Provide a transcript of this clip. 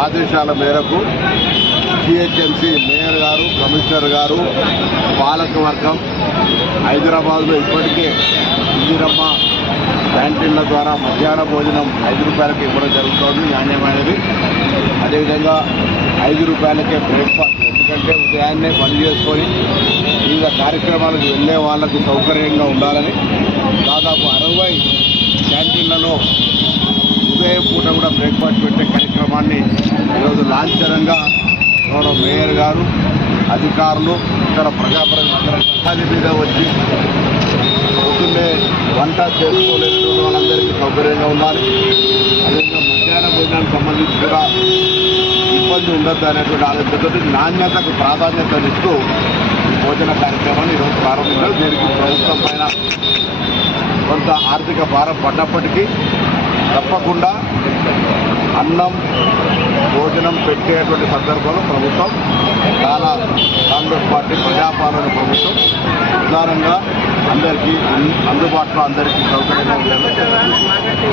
ఆదేశాల మేరకు GHMC mayor గారు కమిషనర్ గారు పాలకవర్గం హైదరాబాద్లో ఇప్పటికే ఇందిరమ్మ క్యాంటీన్ల ద్వారా మధ్యాహ్న భోజనం ఐదు రూపాయలకి ఇవ్వడం జరుగుతోంది నాణ్యమైనది. అదేవిధంగా ఐదు రూపాయలకే బ్రేక్ఫాస్ట్ ఎందుకంటే ఉదయాన్నే పని చేసుకొని వివిధ కార్యక్రమాలకు వెళ్ళే వాళ్ళకు సౌకర్యంగా ఉండాలని దాదాపు అరవై క్యాంటీన్లలో ఉదయం పూట కూడా బ్రేక్ఫాస్ట్ పెట్టే కార్యక్రమాన్ని లాంఛనంగా గౌరవ మేయర్ గారు అధికారులు ఇక్కడ ప్రజాప్రతినిధులందరూ సమాధి మీద వచ్చి పొద్దున్నే వంట చేసుకోలేని వాళ్ళందరికీ సౌకర్యంగా ఉండాలి. అదేవిధంగా మధ్యాహ్న భోజనానికి సంబంధించి కూడా ఇబ్బంది ఉండొద్దు అనేటువంటి ఆలోచనతో నాణ్యతకు ప్రాధాన్యతనిస్తూ ఇస్తూ భోజన కార్యక్రమాన్ని ఈరోజు ప్రారంభించారు. దీనికి ప్రభుత్వం పైన కొంత ఆర్థిక భారం పడ్డప్పటికీ తప్పకుండా అన్నం భోజనం పెట్టేటువంటి సందర్భంలో ప్రభుత్వం చాలా కాంగ్రెస్ పార్టీ ప్రజాపాలన ప్రభుత్వం ప్రధానంగా అందరికీ అందుబాటులో అందరికీ సౌకర్యంగా ఉండేలా చేస్తుంది.